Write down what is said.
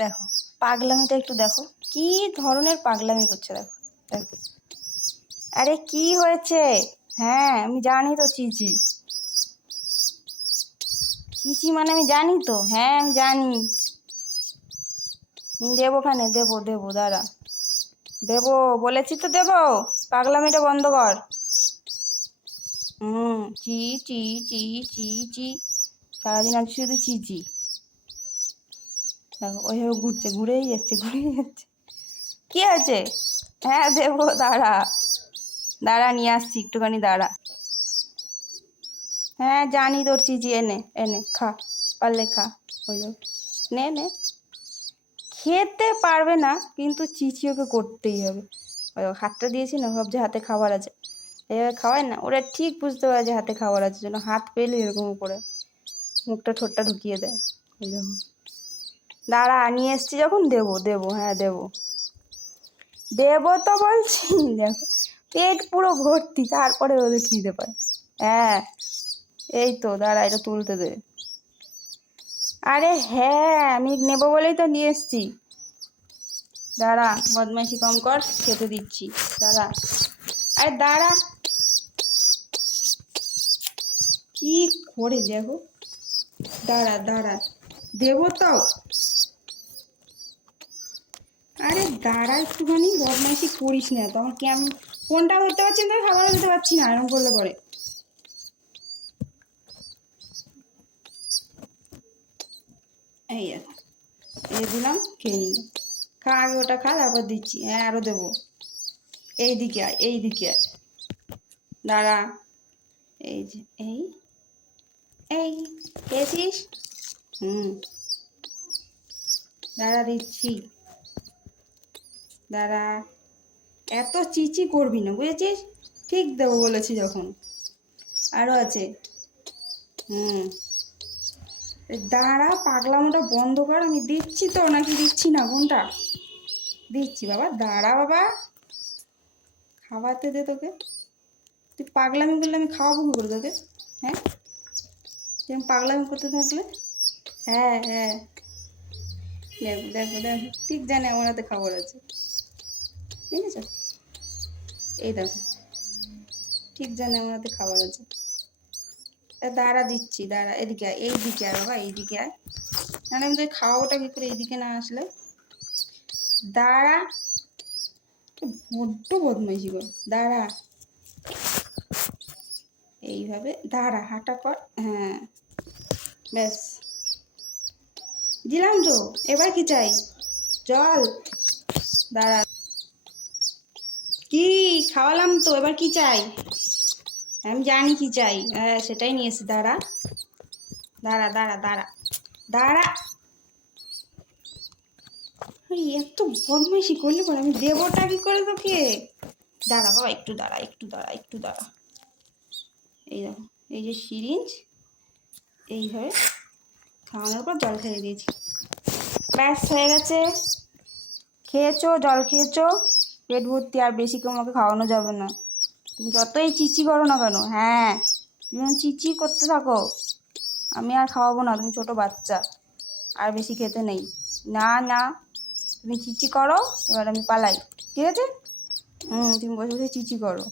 দেখো পাগলামিটা একটু দেখো, কি ধরনের পাগলামি করছে দেখো দেখো। আরে কি হয়েছে? হ্যাঁ আমি জানি তো চিচি, চিচি মানে আমি জানি তো, হ্যাঁ আমি জানি। দেবো খানে, দেবো দেবো, দাঁড়া দেবো, বলেছি তো দেবো। পাগলামিটা বন্ধ কর। চি চি চি চি চি, সারাদিন আজ শুধু চি চি। দেখো ওইভাবে ঘুরছে, ঘুরেই যাচ্ছে ঘুরেই যাচ্ছে। কি আছে? হ্যাঁ দেবো, দাঁড়া দাঁড়া নিয়ে আসছি, একটুখানি দাঁড়া। হ্যাঁ জানি তোর চিচি, এনে এনে খা, পারলে খা। ওই নে নে, খেতে পারবে না কিন্তু চিচি ওকে করতেই হবে। ওই হাতটা দিয়েছি না, ভাবছে হাতে খাবার আছে, এইভাবে খাওয়ায় না, ওরা ঠিক বুঝতে পারে যে হাতে খাবার আছে, যেন হাত পেলে এরকম করে মুখটা ঠোঁটটা ঢুকিয়ে দেয়। এই দেখো, দাঁড়া নিয়ে এসছি যখন দেবো দেবো, হ্যাঁ দেবো দেবো তো বলছি। দেখো পেট পুরো ভর্তি, তারপরে ওদের খিদে পায়। হ্যাঁ এই তো দাঁড়া, এটা তুলতে দে। আরে হ্যাঁ আমি নেবো বলেই তো নিয়ে এসছি। দাঁড়া বদমাইশি কম কর, খেতে দিচ্ছি, দাঁড়া। আরে দাঁড়া, কি করে দেখো, দাঁড়া দাঁড়া দেবো তো। আরে দাঁড়া একটুখানি, বদমাইশি করিস না তো, আমার কেমন ফোনটা ধরতে পারছি না, খাবারও দিতে পারছি না, এরকম করলে পরে। এই এই দিলাম, খেয়ে নিল। খা আগে ওটা খা, তারপর দিচ্ছি। হ্যাঁ আরও দেবো। এইদিকে আয়, এইদিকে আয়, দাঁড়া। এই যে এই এই খেয়েছিস? দাঁড়া দিচ্ছি, দাঁড়া। এত চিচি করবি না বুঝেছিস? ঠিক দেবো বলেছি যখন। আরও আছে। দাঁড়া, পাগলামোটা বন্ধ কর, আমি দিচ্ছি তো, নাকি দিচ্ছি না কোনটা? দিচ্ছি বাবা, দাঁড়া বাবা, খাওয়াতে দে তোকে। তুই পাগলামি করলে আমি খাওয়াবো কি করে তোকে? হ্যাঁ তুই পাগলামি করতে থাকলে। হ্যাঁ হ্যাঁ দেখো দেখো দেখো, ঠিক জানে আমার হাতে খাবার আছে, ঠিক আছে? এই দেখো, ঠিক জানে আমার হাতে খাবার আছে। দাঁড়া দিচ্ছি, দাঁড়া, এদিকে আয়, এইদিকে আয় বাবা, এইদিকে আয়। নাহলে আমি তোকে খাওয়াবোটা কি করে এইদিকে না আসলে? দাঁড়া, বড্ড বদমাইশি কর, দাঁড়া। এইভাবে দাঁড়া, হাঁটা কর, হ্যাঁ ব্যাস দিলাম তো। এবার কি চাই? জল? দাঁড়া, কি খাওয়ালাম তো, এবার কি চাই? আমি জানি কি চাই, হ্যাঁ সেটাই নিয়ে এসেছি, দাঁড়া দাঁড়া দাঁড়া দাঁড়া দাঁড়া। এত বদমাইশি করলে পরে আমি দেবোটা কি করে তোকে? দাঁড়া বাবা, একটু দাঁড়া একটু দাঁড়া একটু দাঁড়া। এই দেখো, এই যে সিরিঞ্জ, এইভাবে খাওয়ানোর পর জল খেয়ে দিয়েছি, ব্যাস হয়ে গেছে। খেয়েছো, জল খেয়েছো, পেট ভর্তি, আর বেশি তোমাকে খাওয়ানো যাবে না। তুমি যতই চিচি করো না কেন, হ্যাঁ তুমি চিচি করতে থাকো, আমি আর খাওয়াবো না, তুমি ছোট বাচ্চা, আর বেশি খেতে নেই। না না, তুমি চিচি করো, এবার আমি পালাই, ঠিক আছে? তুমি বসে বসে চিচি করো।